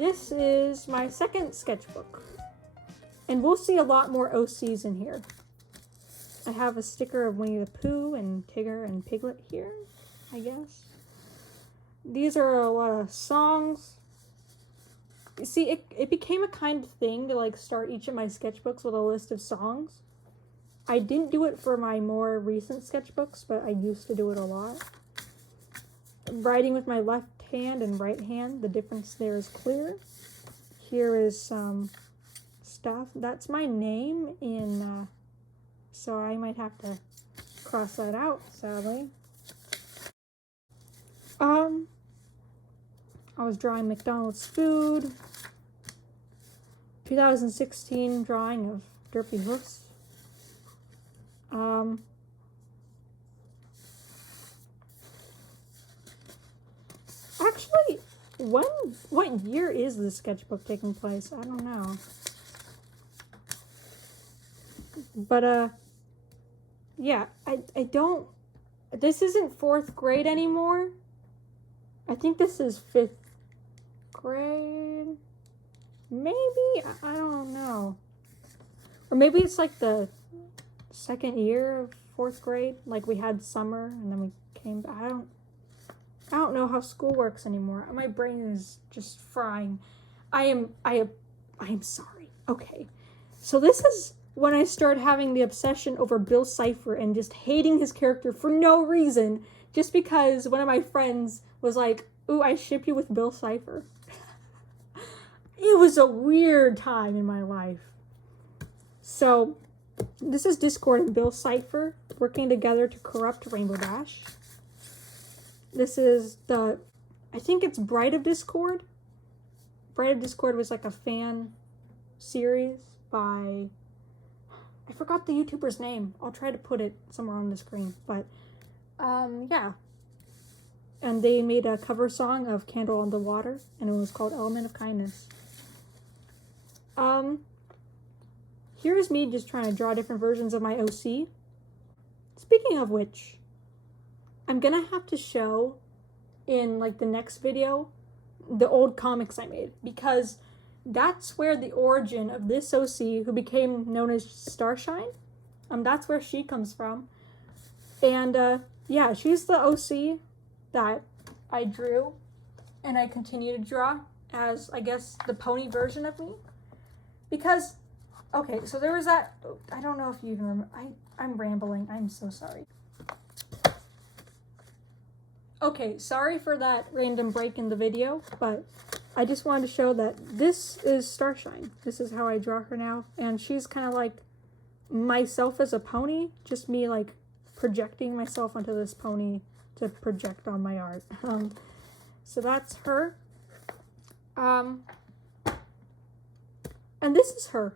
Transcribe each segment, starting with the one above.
this is my second sketchbook. And we'll see a lot more OCs in here. I have a sticker of Winnie the Pooh and Tigger and Piglet here, I guess. These are a lot of songs. You see, it became a kind of thing to like start each of my sketchbooks with a list of songs. I didn't do it for my more recent sketchbooks, but I used to do it a lot. Writing with my left hand and right hand, the difference there is clear. Here is some stuff. That's my name in, so I might have to cross that out, sadly. I was drawing McDonald's food. 2016 drawing of Derpy Hoofs. Actually, what year is this sketchbook taking place? I don't know. But, yeah, I don't, this isn't 4th grade anymore. I think this is 5th grade. Maybe? I don't know. Or maybe it's like the 2nd year of 4th grade. Like we had summer and then we came back. I don't know how school works anymore. My brain is just frying. I am sorry. Okay. So this is when I started having the obsession over Bill Cipher and just hating his character for no reason. Just because one of my friends was like, ooh, I ship you with Bill Cipher. It was a weird time in my life. So, this is Discord and Bill Cipher working together to corrupt Rainbow Dash. This is I think it's Bride of Discord. Bride of Discord was like a fan series by, I forgot the YouTuber's name. I'll try to put it somewhere on the screen. But, yeah. And they made a cover song of Candle on the Water, and it was called Element of Kindness. Here's me just trying to draw different versions of my OC. Speaking of which, I'm gonna have to show in like the next video the old comics I made, because that's where the origin of this OC, who became known as Starshine, that's where she comes from. And yeah, she's the OC that I drew and I continue to draw as, I guess, the pony version of me. Because, okay, so there was that, I don't know if you even remember, I'm rambling, I'm so sorry. Okay, sorry for that random break in the video, but I just wanted to show that this is Starshine. This is how I draw her now, and she's kind of like myself as a pony, just me like projecting myself onto this pony to project on my art. So that's her. And this is her.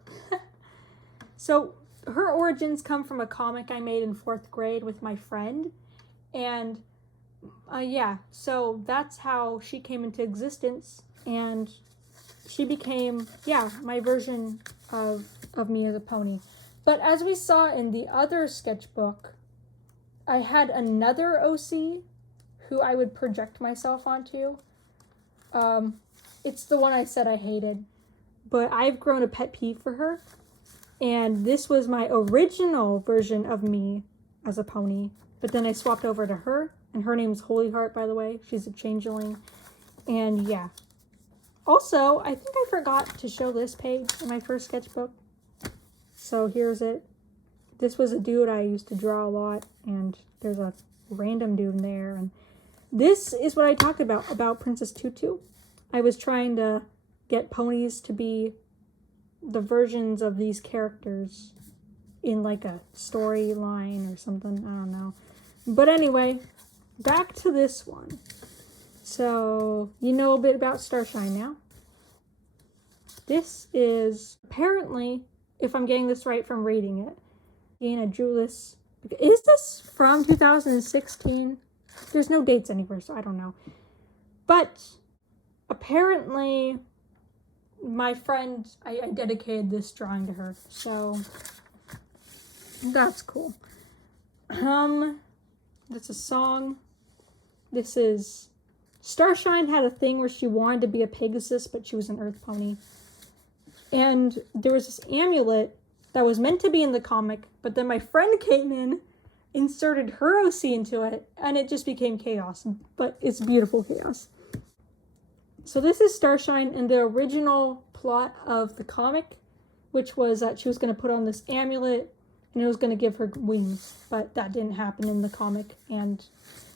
So her origins come from a comic I made in 4th grade with my friend. And yeah, so that's how she came into existence. And she became, yeah, my version of me as a pony. But as we saw in the other sketchbook, I had another OC who I would project myself onto. It's the one I said I hated. But I've grown a pet peeve for her. And this was my original version of me as a pony. But then I swapped over to her. And her name's Holy Heart, by the way. She's a changeling. And yeah. Also, I think I forgot to show this page in my first sketchbook. So here's it. This was a dude I used to draw a lot. And there's a random dude in there. And this is what I talked about Princess Tutu. I was trying to get ponies to be the versions of these characters in like a storyline or something. I don't know. But anyway, back to this one. So, you know a bit about Starshine now. This is apparently, if I'm getting this right from reading it, I drew this. Is this from 2016? There's no dates anywhere, so I don't know. But apparently, my friend, I dedicated this drawing to her, so that's cool. That's a song. This is Starshine had a thing where she wanted to be a Pegasus, but she was an Earth pony. And there was this amulet that was meant to be in the comic, but then my friend came in, inserted her OC into it, and it just became chaos. But it's beautiful chaos. So this is Starshine in the original plot of the comic, which was that she was going to put on this amulet and it was going to give her wings, but that didn't happen in the comic. And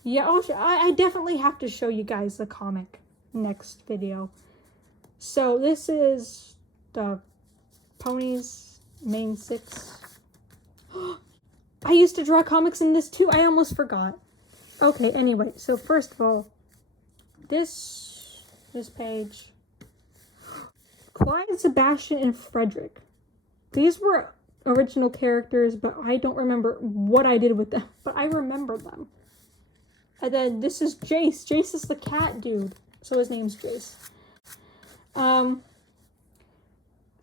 yeah, I definitely have to show you guys the comic next video. So this is the ponies main 6. I used to draw comics in this too. I almost forgot. Okay, anyway, so first of all, this page. Clyde, Sebastian, and Frederick. These were original characters, but I don't remember what I did with them, but I remember them. And then this is Jace. Jace is the cat dude, so his name's Jace.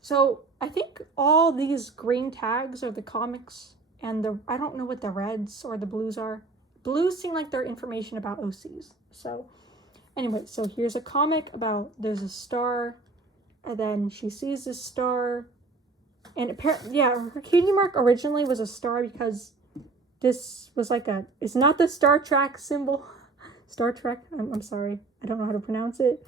So I think all these green tags are the comics, and I don't know what the reds or the blues are. Blues seem like they're information about OCs. So anyway, so here's a comic about there's a star, and then she sees this star, and apparently, yeah, her cutie mark originally was a star because this was like it's not the Star Trek symbol. Star Trek, I'm sorry, I don't know how to pronounce it,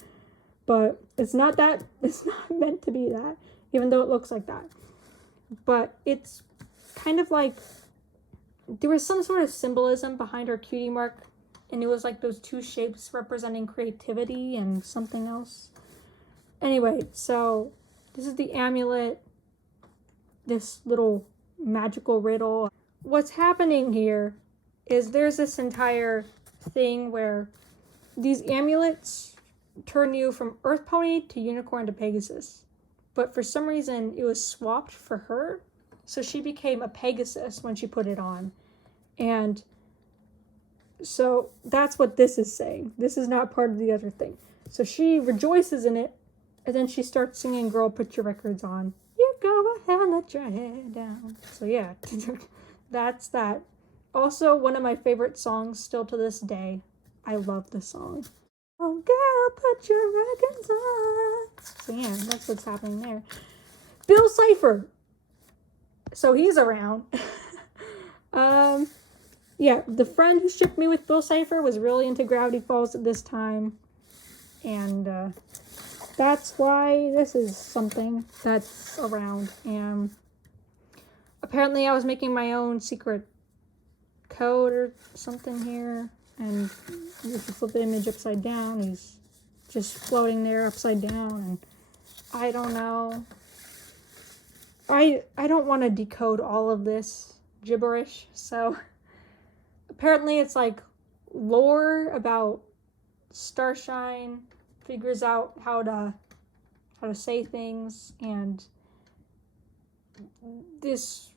but it's not that, it's not meant to be that, even though it looks like that. But it's kind of like, there was some sort of symbolism behind her cutie mark, and it was like those two shapes representing creativity and something else. Anyway, so this is the amulet, this little magical riddle. What's happening here is there's this entire thing where these amulets turn you from Earth Pony to Unicorn to Pegasus. But for some reason, it was swapped for her, so she became a Pegasus when she put it on. And so that's what this is saying. This is not part of the other thing. So she rejoices in it, and then she starts singing, "Girl, put your records on. You go ahead and let your head down." So yeah, that's that. Also, one of my favorite songs still to this day. I love the song. "Oh, girl, put your records on." So yeah, that's what's happening there. Bill Cipher. So he's around. Yeah, the friend who shipped me with Bill Cipher was really into Gravity Falls at this time. And that's why this is something that's around. And apparently I was making my own secret code or something here. And if you flip the image upside down, he's just floating there upside down. And I don't know. I don't want to decode all of this gibberish, so apparently it's like lore about Starshine, figures out how to say things, and this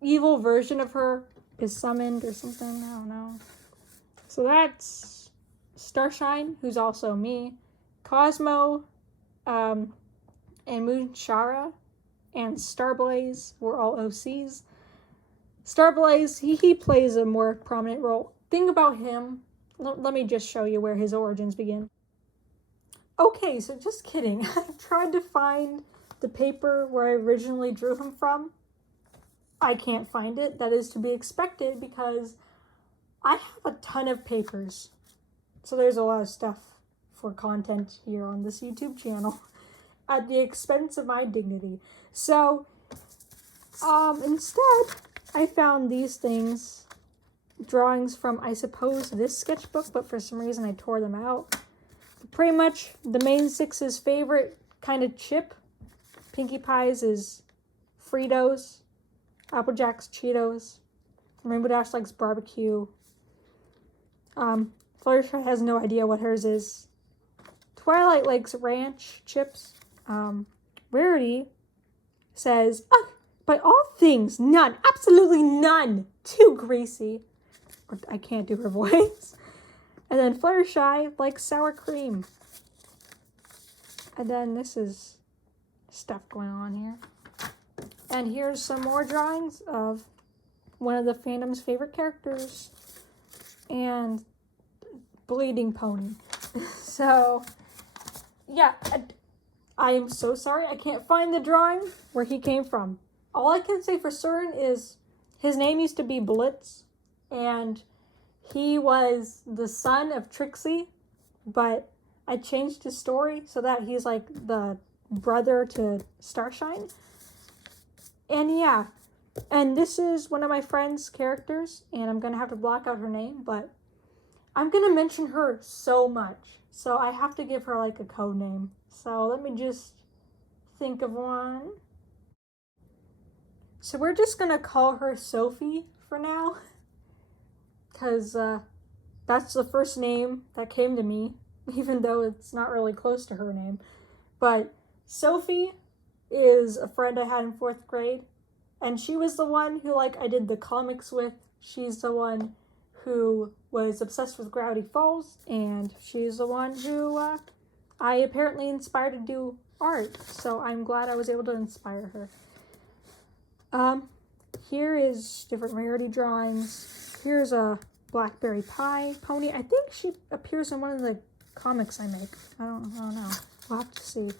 evil version of her is summoned or something, I don't know. So that's Starshine, who's also me, Cosmo, and Moonshara, and Starblaze were all OCs. Starblaze, he plays a more prominent role. Thing about him, let me just show you where his origins begin. Okay, so just kidding. I tried to find the paper where I originally drew him from. I can't find it. That is to be expected because I have a ton of papers. So there's a lot of stuff for content here on this YouTube channel at the expense of my dignity. So, instead, I found these things, drawings from, I suppose, this sketchbook, but for some reason I tore them out. Pretty much the main 6's favorite kind of chip. Pinkie Pie's is Fritos, Applejack's Cheetos, Rainbow Dash likes barbecue. Fluttershy has no idea what hers is. Twilight likes ranch chips. Rarity says, by all things, none, absolutely none, too greasy. Or I can't do her voice. And then Fluttershy likes sour cream. And then this is stuff going on here. And here's some more drawings of one of the fandom's favorite characters. And bleeding pony. So, yeah, I am so sorry. I can't find the drawing where he came from. All I can say for certain is his name used to be Blitz, and he was the son of Trixie, but I changed his story so that he's like the brother to Starshine. And yeah, and this is one of my friend's characters, and I'm going to have to block out her name, but I'm going to mention her so much, so I have to give her like a code name. So let me just think of one. So we're just going to call her Sophie for now, because that's the first name that came to me, even though it's not really close to her name. But Sophie is a friend I had in 4th grade, and she was the one who I did the comics with. She's the one who was obsessed with Gravity Falls, and she's the one who I apparently inspired to do art, so I'm glad I was able to inspire her. Here is different rarity drawings. Here's a Blackberry Pie pony. I think she appears in one of the comics I make. I don't know. We'll have to see.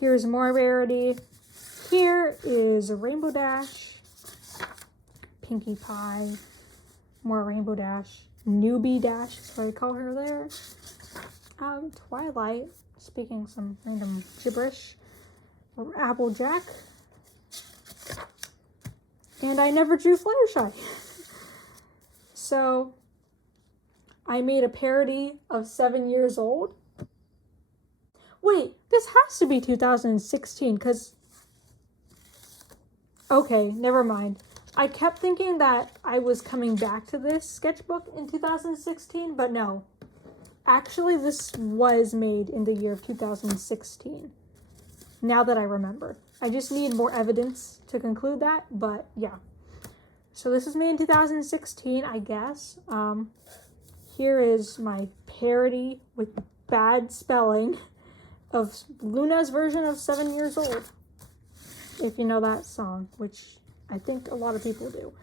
Here's more rarity. Here is a Rainbow Dash, Pinkie Pie, more Rainbow Dash, Newbie Dash is what I call her there. Twilight, speaking some random gibberish, Applejack, and I never drew Fluttershy. So I made a parody of 7 years old. Wait, this has to be 2016, because... Okay, never mind. I kept thinking that I was coming back to this sketchbook in 2016, but no. Actually, this was made in the year of 2016. Now that I remember. I just need more evidence to conclude that, but yeah. So this was made in 2016, I guess. Here is my parody with bad spelling of Luna's version of 7 years old. If you know that song, which I think a lot of people do.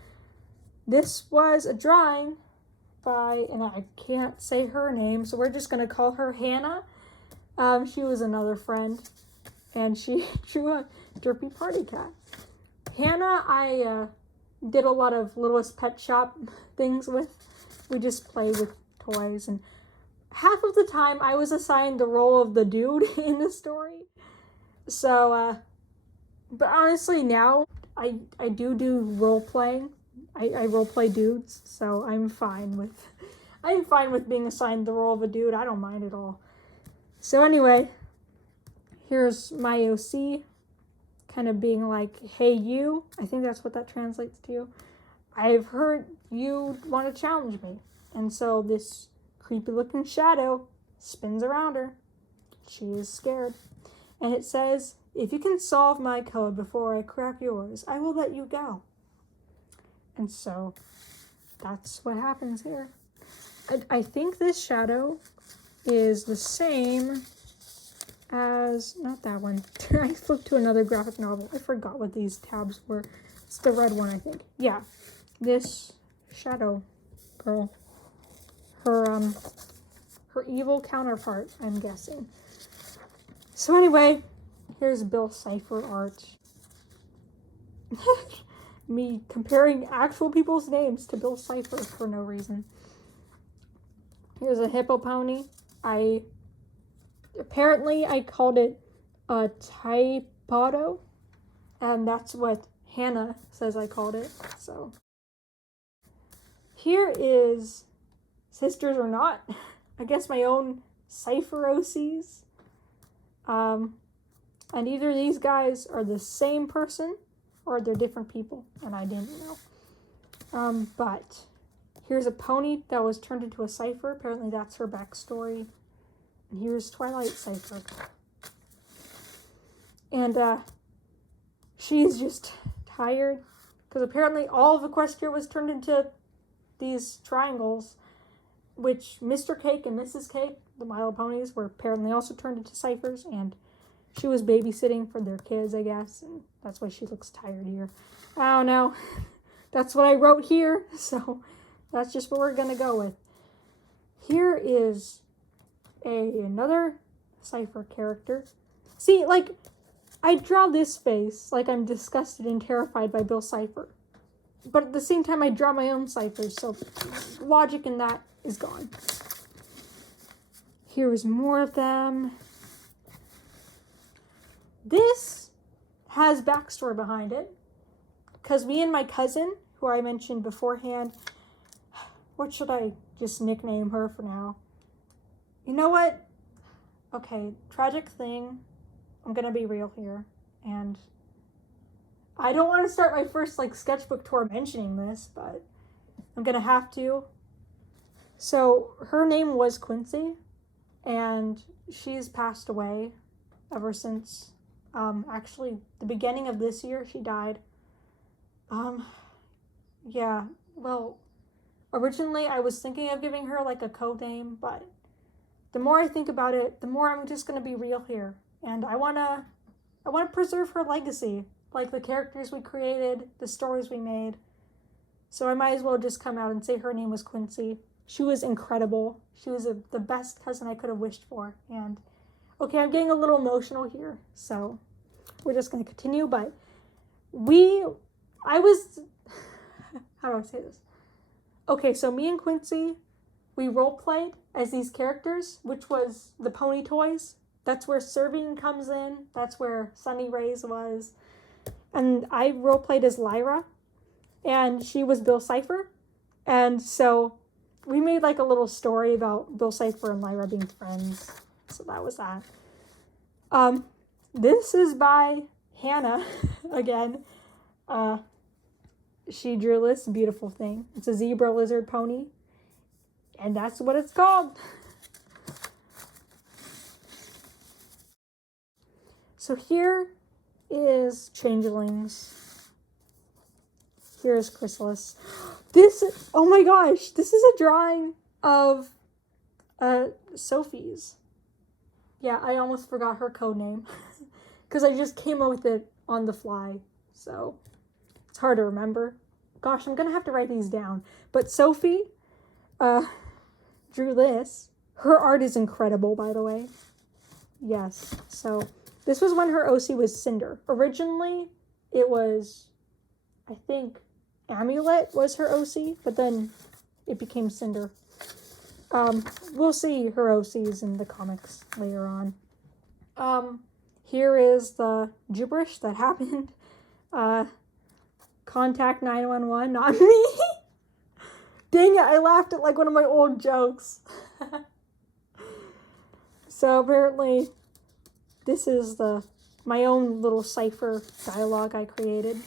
This was a drawing by, and I can't say her name, so we're just going to call her Hannah. She was another friend, and she drew a derpy party cat. Hannah, I did a lot of Littlest Pet Shop things with. We just play with toys, and half of the time I was assigned the role of the dude in the story. So, but honestly now, I do role playing. I role play dudes, so I'm fine with being assigned the role of a dude. I don't mind at all. So anyway, here's my OC, kind of being like, hey you, I think that's what that translates to. I've heard you want to challenge me. And so this creepy looking shadow spins around her. She is scared. And it says, if you can solve my code before I crack yours, I will let you go. And so that's what happens here. I think this shadow is the same as, not that one. I flipped to another graphic novel. I forgot what these tabs were. It's the red one, I think. Yeah, this shadow girl. Her evil counterpart, I'm guessing. So anyway, here's Bill Cipher art. Me comparing actual people's names to Bill Cipher for no reason. Here's a hippo pony. Apparently I called it a typado, and that's what Hannah says I called it. So here is Sisters or Not. I guess my own Cipher OCs. And either these guys are the same person or they're different people, and I didn't know. But here's a pony that was turned into a Cipher. Apparently that's her backstory. And here's Twilight Cipher. And she's just tired because apparently all of Equestria was turned into these triangles, which Mr. Cake and Mrs. Cake, the My Little Ponies, were apparently also turned into Ciphers, and she was babysitting for their kids, I guess, and that's why she looks tired here. I don't know. That's what I wrote here, so that's just what we're going to go with. Here is another Cipher character. See, like, I draw this face like I'm disgusted and terrified by Bill Cipher. But at the same time, I draw my own ciphers, so logic in that is gone. Here is more of them. This has backstory behind it. Because me and my cousin, who I mentioned beforehand, what should I just nickname her for now? You know what? Okay, tragic thing. I'm gonna be real here. And I don't want to start my first, like, sketchbook tour mentioning this, but I'm gonna have to. So, her name was Quincy, and she's passed away ever since, actually, the beginning of this year, she died. Yeah, well, originally I was thinking of giving her, like, a code name, but the more I think about it, the more I'm just gonna be real here. And I wanna preserve her legacy, like the characters we created, the stories we made. So I might as well just come out and say her name was Quincy. She was incredible. She was the best cousin I could have wished for. And, okay, I'm getting a little emotional here, so we're just gonna continue, but how do I say this? Okay, so me and Quincy, we role-played as these characters, which was the pony toys. That's where Serving comes in. That's where Sunny Rays was. And I role-played as Lyra, and she was Bill Cipher. And so we made, like, a little story about Bill Cipher and Lyra being friends. So that was that. This is by Hannah, again. She drew this beautiful thing. It's a zebra lizard pony, and that's what it's called. So here is Changelings. Here's Chrysalis. Oh my gosh, this is a drawing of Sophie's. Yeah, I almost forgot her code name because I just came up with it on the fly. So it's hard to remember. Gosh, I'm going to have to write these down. But Sophie drew this. Her art is incredible, by the way. Yes, so this was when her OC was Cinder. Originally, it was, I think, Amulet was her OC, but then it became Cinder. We'll see her OCs in the comics later on. Here is the gibberish that happened. Contact 911, not me. Dang it, I laughed at, like, one of my old jokes. So apparently, this is my own little cipher dialogue I created.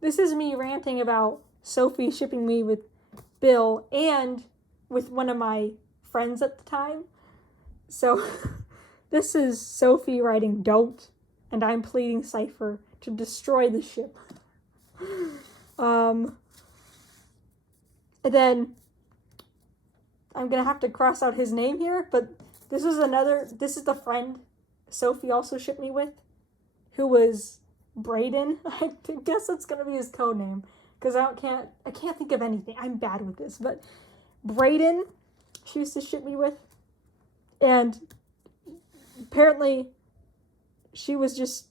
This is me ranting about Sophie shipping me with Bill and with one of my friends at the time. So this is Sophie writing "don't," and I'm pleading Cipher to destroy the ship. And then I'm gonna have to cross out his name here, but this is the friend Sophie also shipped me with, who was Brayden. I guess that's gonna be his code name, because I can't think of anything. I'm bad with this, but Brayden, she used to ship me with, and apparently she was just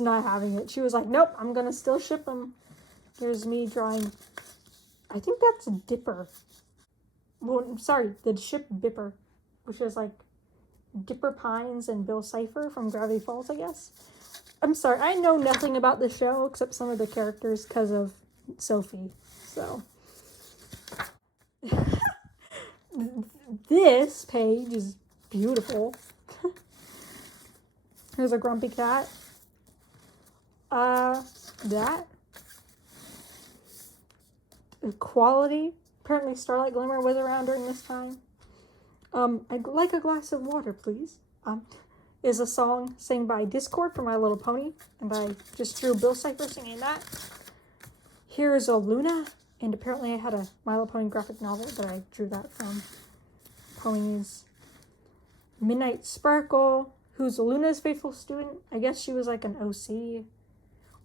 not having it. She was like, nope, I'm gonna still ship him. Here's me drawing, I think that's Dipper. Well, sorry, the ship Bipper, which is like Dipper Pines and Bill Cipher from Gravity Falls, I guess. I'm sorry, I know nothing about the show except some of the characters because of Sophie. So this page is beautiful. Here's a grumpy cat. That. Quality. Apparently Starlight Glimmer was around during this time. I'd like a glass of water, please. Is a song sang by Discord for My Little Pony, and I just drew Bill Cipher singing that. Here is a Luna, and apparently I had a My Little Pony graphic novel that I drew that from. Ponies. Midnight Sparkle, who's Luna's faithful student. I guess she was like an OC.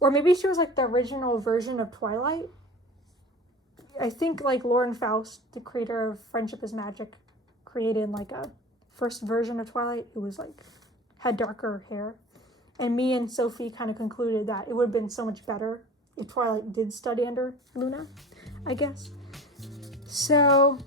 Or maybe she was like the original version of Twilight. I think like Lauren Faust, the creator of Friendship is Magic, created like a first version of Twilight. It was like had darker hair, and me and Sophie kind of concluded that it would have been so much better if Twilight did study under Luna, I guess. So